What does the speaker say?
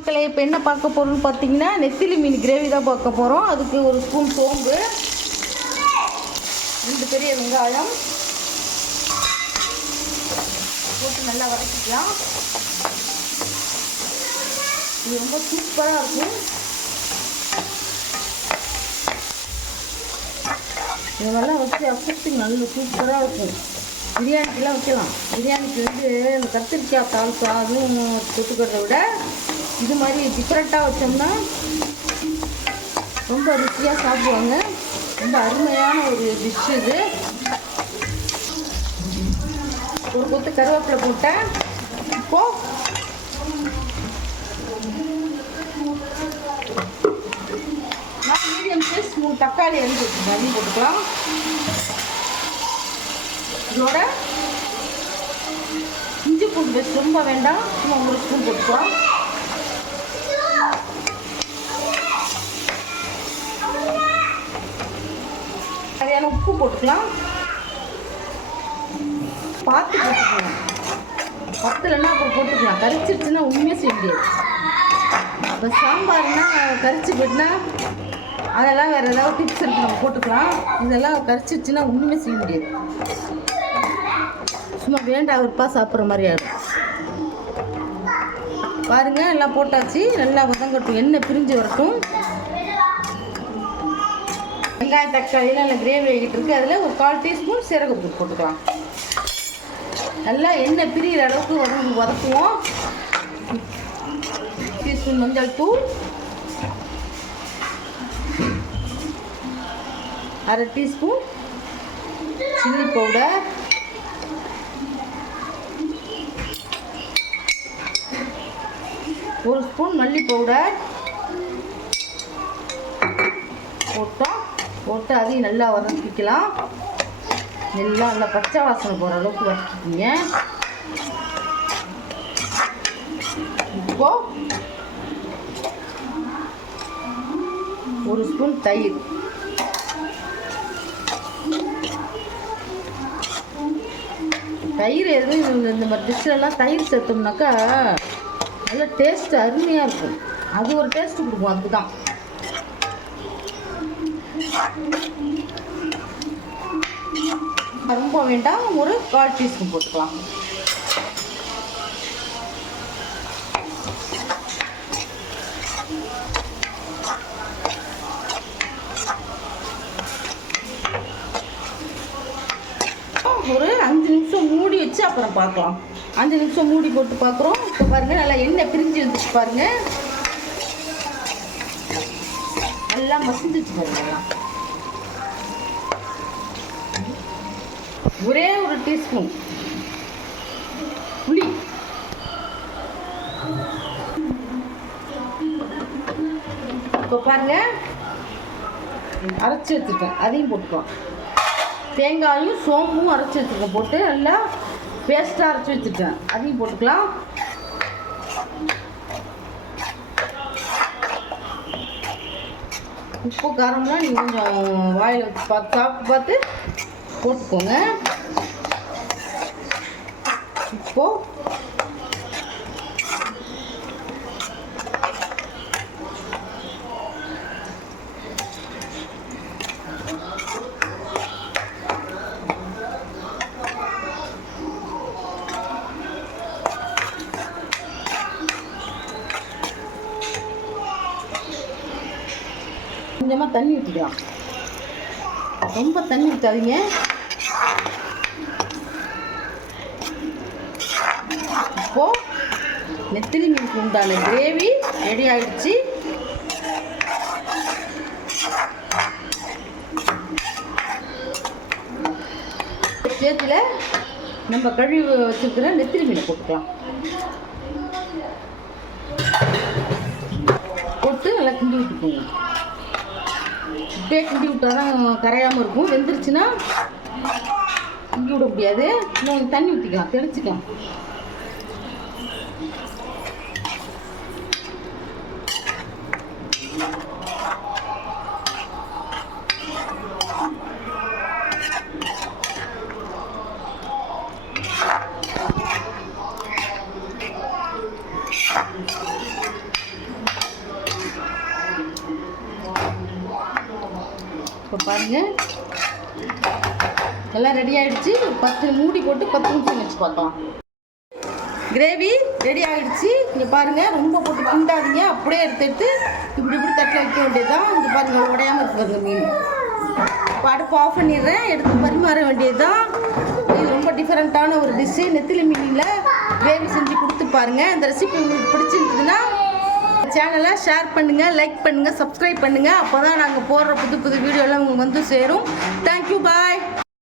மக்களே, இப்போ என்ன பார்க்க போகிறோம்னு பார்த்தீங்கன்னா நெத்திலி மீன் கிரேவி தான் பார்க்க போகிறோம். அதுக்கு ஒரு ஸ்பூன் சோம்பு, 2 பெரிய வெங்காயம் போட்டு நல்லா வதக்கிக்கலாம். இது ரொம்ப சூப்பராக இருக்கும். இதெல்லாம் வச்சு அசத்துக்கு நல்ல சூப்பராக இருக்கும். பிரியாணிக்கெலாம் வைக்கலாம். பிரியாணிக்கு இந்த கத்திரிக்காய் தால்சா அதுவும் தொட்டுக்கிறத விட இது மாதிரி டிஃப்ரெண்ட்டாக வச்சோம்னா ரொம்ப ருசியாக சாப்பிடுவாங்க. ரொம்ப அருமையான ஒரு டிஷ் இது. ஒரு கொத்து கருவேப்பிலை போட்டேன். இப்போது நான் மீடியம் சைஸ் 3 தக்காளி அரிஞ்சு வச்சுருக்கேன். அதையும் போட்டுக்கலாம். இதோட இஞ்சி பூண்டு பேஸ்ட் ரொம்ப வேண்டாம், சும்மா 1 ஸ்பூன் போட்டுக்கலாம். சரியான உப்பு போட்டுக்கலாம். பார்த்து போட்டுக்கலாம். பத்தலைன்னா அப்புறம் போட்டுக்கலாம். கரிச்சிருச்சுன்னா உண்மையாக செய்ய முடியாது. இப்போ சாம்பார்னா கரிச்சு போட்டுனா அதெல்லாம் வேறு ஏதாவது டிப்ஸ் இருக்கு, நம்ம போட்டுக்கலாம். இதெல்லாம் கரிச்சிருச்சுன்னா ஒன்றுமே செய்ய முடியாது. சும்மா வேண்டாம் விருப்பா சாப்பிட்ற மாதிரி ஆகிடும். பாருங்கள், எல்லாம் போட்டாச்சு. நல்லா வதங்கட்டும், எண்ணெய் பிரிஞ்சு வரட்டும். வெங்காயம் தக்காளிலாம் நல்லா கிரேவி ஆகிட்டு இருக்குது. அதில் ஒரு 1/4 டீஸ்பூன் சீரகத்தூள் போட்டுக்கலாம். நல்லா எண்ணெய் பிரிகிற அளவுக்கு வதக்குவோம். டீஸ்பூன் மஞ்சள் தூள், 1/2 டீஸ்பூன் சில்லி பவுடர், 1 ஸ்பூன் மல்லி பவுடர் போட்டு அதையும் நல்லா வதக்கிக்கலாம். எல்லாம் நல்லா பச்சை வாசனை போகிற அளவுக்கு வதக்கிக்கிங்க. இப்போ 1 ஸ்பூன் தயிர், தயிர் எதுவும் இந்த மாதிரி டிஷ்ஷெல்லாம் தயிர் சேர்த்தோம்னாக்கா நல்ல டேஸ்ட் அருமையாக இருக்கும். அது ஒரு டேஸ்ட்டு கொடுக்கும். அதுக்கு தான் ரொம்ப வேண்டாம், ஒரு 1/4 டீஸ்பூன் போட்டுக்கலாம். ஒரு 5 நிமிஷம் மூடி வச்சு அப்புறம் பார்க்கலாம். 5 நிமிஷம் மூடி போட்டு பார்க்குறோம். இப்போ பாருங்கள், நல்லா எண்ணெய் பிரிஞ்சு வந்துச்சு பாருங்கள். நல்லா மசிந்துச்சு பாருங்க. ஒரே 1 டீஸ்பூன் புளி, இப்போ பாருங்க அரைச்சி வச்சுருக்கேன். அதையும் போட்டுக்கலாம். தேங்காயும் சோம்பும் அரைச்சி வச்சுருக்கேன். போட்டு நல்லா பேஸ்ட்டாக அரைச்சி வச்சுருக்கேன். அதையும் போட்டுக்கலாம். உப்பு காரம்லாம் நீங்கள் கொஞ்சம் வாயில் வச்சு சாப்பிட்டு பார்த்து போட்டுக்கோங்க. இப்போது கொஞ்சமாக தண்ணி ஊற்றிக்கலாம். ரொம்ப தண்ணி ஊற்றாதீங்க. இப்போது நெத்திலி மீனுக்கு உண்டான கிரேவி ரெடி ஆகிடுச்சு. ஸ்டேஜில் நம்ம கழுவி வச்சுருக்கிற நெத்திலி மீனை போட்டுக்கலாம். போட்டு நல்லா கிண்டி விட்டுக்கோங்க. இப்படியே கிண்டி விட்டால் தான் கரையாமல் இருக்கும். வெந்துருச்சுன்னா கிண்டி விட முடியாது. இன்னும் தண்ணி ஊற்றிக்கலாம், தெளிச்சிக்கலாம். இப்போ பாருங்கள் எல்லாம் ரெடி ஆகிடுச்சு. 10 மூடி போட்டு 10 நிமிஷம் வச்சு பார்க்கலாம். கிரேவி ரெடி ஆகிடுச்சு. இங்கே பாருங்கள், ரொம்ப போட்டு கிண்டாதீங்க. அப்படியே எடுத்து இப்படி தட்டில் வைக்க வேண்டியதுதான். இங்கே பாருங்கள், உடையாமல் இருக்கிறது மீன். இப்போ அடுப்பு ஆஃப் பண்ணிடுறேன். எடுத்து பரிமாற வேண்டியதுதான். இது ரொம்ப டிஃப்ரெண்ட்டான ஒரு டிஷ்ஷு. நெத்திலி மீனில் கிரேவி செஞ்சு கொடுத்து பாருங்கள். இந்த ரெசிபி உங்களுக்கு பிடிச்சிருந்ததுன்னா சேனலை ஷேர் பண்ணுங்கள், லைக் பண்ணுங்கள், சப்ஸ்கிரைப் பண்ணுங்கள். அப்போ தான் நாங்கள் போடுற புது வீடியோலாம் உங்களுக்கு வந்து சேரும். தேங்க்யூ, பாய்.